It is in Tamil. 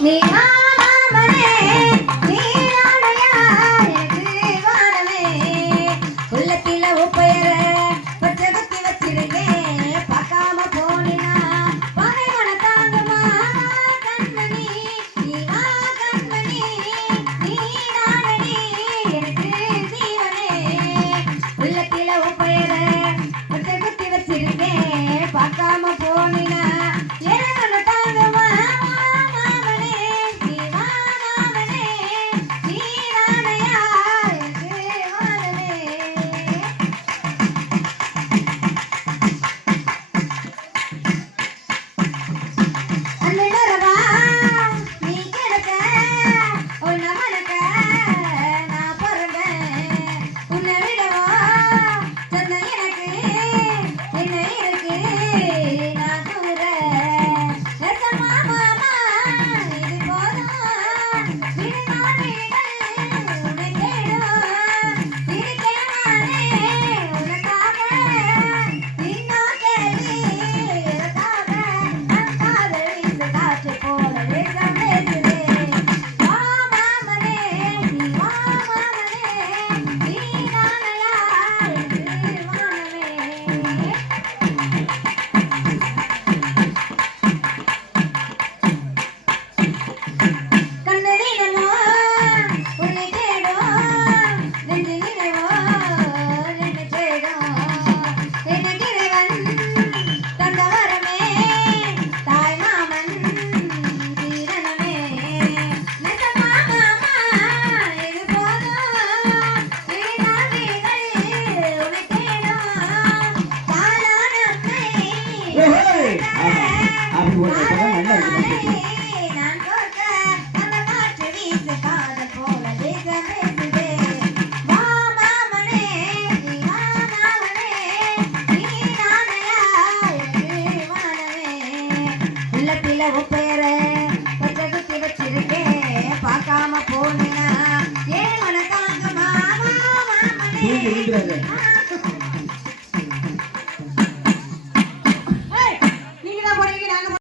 你妈 வேற பச்சை குத்தி வச்சிருக்கேன் பார்க்காம போனேனா? ஏன் மாமா மாமனே?